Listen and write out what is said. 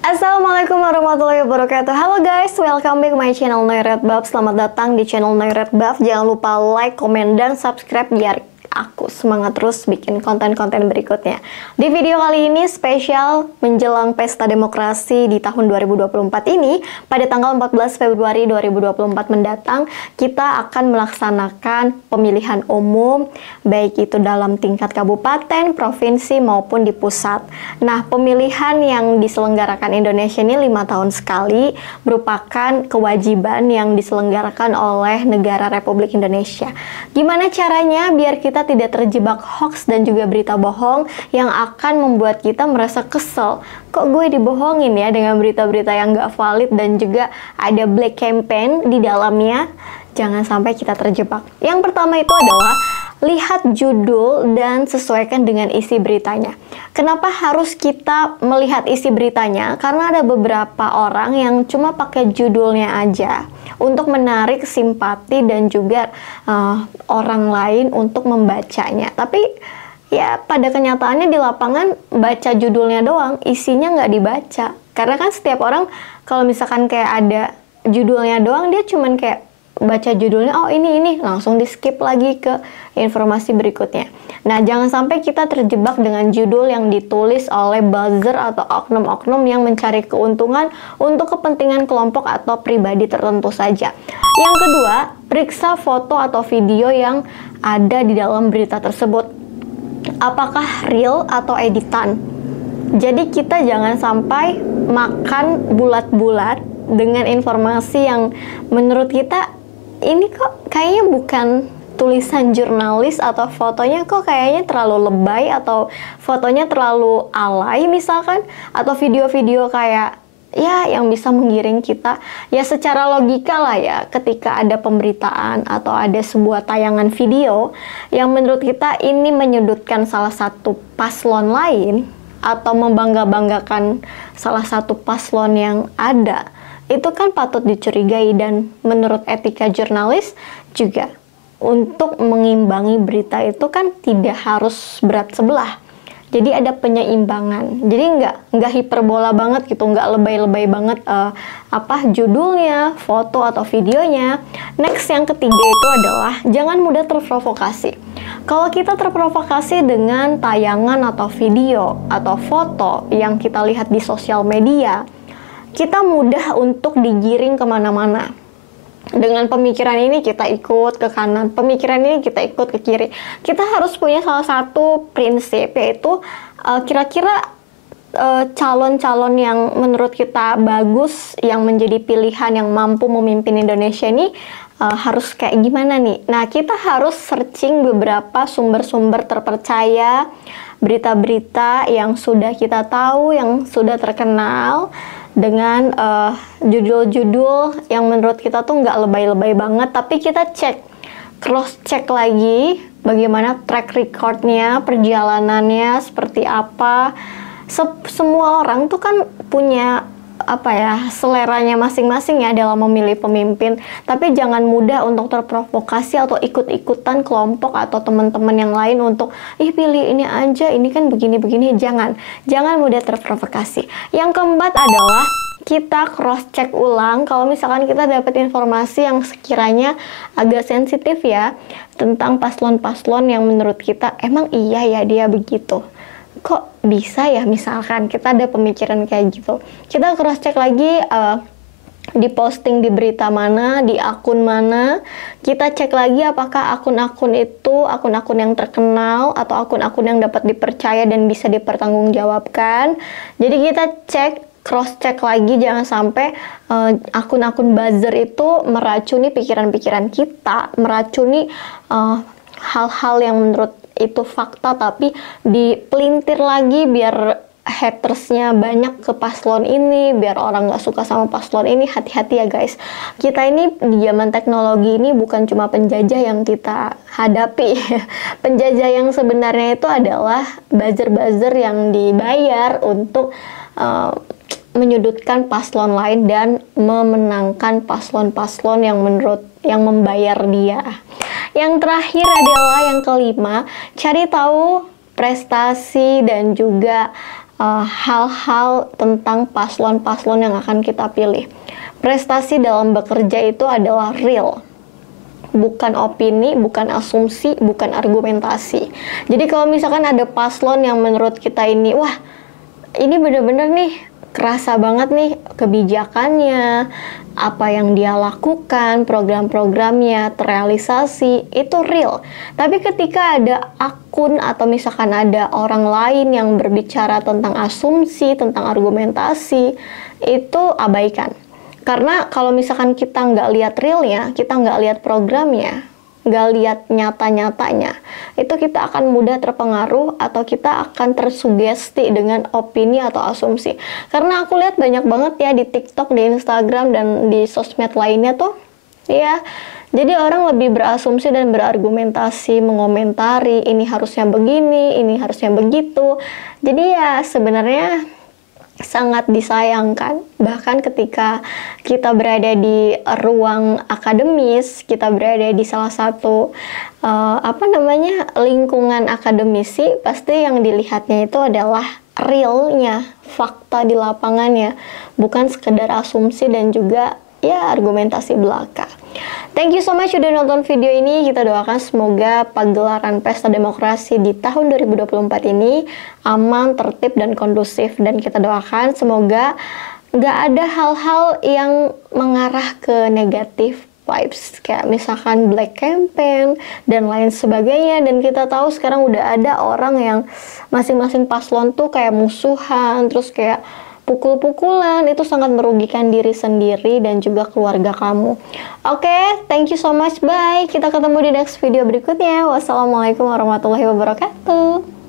Assalamualaikum warahmatullahi wabarakatuh. Halo guys, welcome back to my channel Noyredbab. Selamat datang di channel Noyredbab. Jangan lupa like, komen, dan subscribe biar aku semangat terus bikin konten-konten berikutnya. Di video kali ini spesial menjelang Pesta Demokrasi di tahun 2024 ini, pada tanggal 14 Februari 2024 mendatang, kita akan melaksanakan pemilihan umum, baik itu dalam tingkat kabupaten, provinsi, maupun di pusat. Nah, pemilihan yang diselenggarakan Indonesia ini 5 tahun sekali, merupakan kewajiban yang diselenggarakan oleh negara Republik Indonesia. Gimana caranya biar kita tidak terjebak hoax dan juga berita bohong yang akan membuat kita merasa kesel. Kok gue dibohongin ya dengan berita-berita yang gak valid dan juga ada black campaign di dalamnya? Jangan sampai kita terjebak. Yang pertama itu adalah lihat judul dan sesuaikan dengan isi beritanya. Kenapa harus kita melihat isi beritanya? Karena ada beberapa orang yang cuma pakai judulnya aja untuk menarik simpati dan juga orang lain untuk membacanya. Tapi ya pada kenyataannya di lapangan baca judulnya doang, isinya nggak dibaca. Karena kan setiap orang kalau misalkan kayak ada judulnya doang, dia cuman kayak baca judulnya, oh ini langsung di skip lagi ke informasi berikutnya. Nah, jangan sampai kita terjebak dengan judul yang ditulis oleh buzzer atau oknum-oknum yang mencari keuntungan untuk kepentingan kelompok atau pribadi tertentu saja. Yang kedua, periksa foto atau video yang ada di dalam berita tersebut. Apakah real atau editan? Jadi kita jangan sampai makan bulat-bulat dengan informasi yang menurut kita ini kok kayaknya bukan tulisan jurnalis, atau fotonya kok kayaknya terlalu lebay, atau fotonya terlalu alay misalkan, atau video-video kayak ya yang bisa menggiring kita. Ya secara logika lah ya, ketika ada pemberitaan atau ada sebuah tayangan video yang menurut kita ini menyudutkan salah satu paslon lain atau membangga-banggakan salah satu paslon yang ada, itu kan patut dicurigai. Dan menurut etika jurnalis juga, untuk mengimbangi berita itu kan tidak harus berat sebelah. Jadi ada penyeimbangan. Jadi nggak hiperbola banget gitu, nggak lebay-lebay banget judulnya, foto atau videonya. Next, yang ketiga itu adalah jangan mudah terprovokasi. Kalau kita terprovokasi dengan tayangan atau video atau foto yang kita lihat di sosial media, kita mudah untuk digiring kemana-mana. Dengan pemikiran ini kita ikut ke kanan, pemikiran ini kita ikut ke kiri. Kita harus punya salah satu prinsip, yaitu kira-kira calon-calon yang menurut kita bagus, yang menjadi pilihan yang mampu memimpin Indonesia ini harus kayak gimana nih? Nah, kita harus searching beberapa sumber-sumber terpercaya, berita-berita yang sudah kita tahu, yang sudah terkenal, dengan judul-judul yang menurut kita tuh nggak lebay-lebay banget, tapi kita cross-check lagi bagaimana track recordnya, perjalanannya seperti apa. Semua orang tuh kan punya seleranya masing-masing ya dalam memilih pemimpin, tapi jangan mudah untuk terprovokasi atau ikut-ikutan kelompok atau teman-teman yang lain untuk pilih ini aja, ini kan begini-begini. Jangan mudah terprovokasi. Yang keempat adalah kita cross-check ulang kalau misalkan kita dapat informasi yang sekiranya agak sensitif ya, tentang paslon-paslon yang menurut kita emang iya ya dia begitu. Kok bisa ya, misalkan kita ada pemikiran kayak gitu, kita cross check lagi di posting di berita mana, di akun mana, kita cek lagi apakah akun-akun itu akun-akun yang terkenal atau akun-akun yang dapat dipercaya dan bisa dipertanggungjawabkan. Jadi kita cross check lagi, jangan sampai akun-akun buzzer itu meracuni pikiran-pikiran kita, meracuni hal-hal yang menurut itu fakta tapi dipelintir lagi biar hatersnya banyak ke paslon ini, biar orang nggak suka sama paslon ini. Hati-hati ya guys, kita ini di zaman teknologi ini bukan cuma penjajah yang kita hadapi. Penjajah yang sebenarnya itu adalah buzzer-buzzer yang dibayar untuk menyudutkan paslon lain dan memenangkan paslon-paslon yang membayar dia. Yang terakhir adalah yang kelima, cari tahu prestasi dan juga hal-hal tentang paslon-paslon yang akan kita pilih. Prestasi dalam bekerja itu adalah real, bukan opini, bukan asumsi, bukan argumentasi. Jadi kalau misalkan ada paslon yang menurut kita ini, wah ini bener-bener nih kerasa banget nih kebijakannya, apa yang dia lakukan, program-programnya terrealisasi, itu real. Tapi ketika ada akun atau misalkan ada orang lain yang berbicara tentang asumsi, tentang argumentasi, itu abaikan. Karena kalau misalkan kita nggak lihat realnya, kita nggak lihat programnya, nggak lihat nyata-nyatanya, itu kita akan mudah terpengaruh atau kita akan tersugesti dengan opini atau asumsi. Karena aku lihat banyak banget ya di TikTok, di Instagram, dan di sosmed lainnya tuh, ya. Jadi orang lebih berasumsi dan berargumentasi, mengomentari, ini harusnya begini, ini harusnya begitu. Jadi ya sebenarnya sangat disayangkan, bahkan ketika kita berada di ruang akademis, kita berada di salah satu lingkungan akademisi, pasti yang dilihatnya itu adalah realnya, fakta di lapangannya, bukan sekedar asumsi dan juga ya argumentasi belaka. Thank you so much udah nonton video ini. Kita doakan semoga pagelaran Pesta Demokrasi di tahun 2024 ini aman, tertib, dan kondusif. Dan kita doakan semoga nggak ada hal-hal yang mengarah ke negatif vibes, kayak misalkan black campaign dan lain sebagainya. Dan kita tahu sekarang udah ada orang yang masing-masing paslon tuh kayak musuhan, terus kayak pukul-pukulan. Itu sangat merugikan diri sendiri dan juga keluarga kamu. Oke, thank you so much, bye. Kita ketemu di next video berikutnya. Wassalamualaikum warahmatullahi wabarakatuh.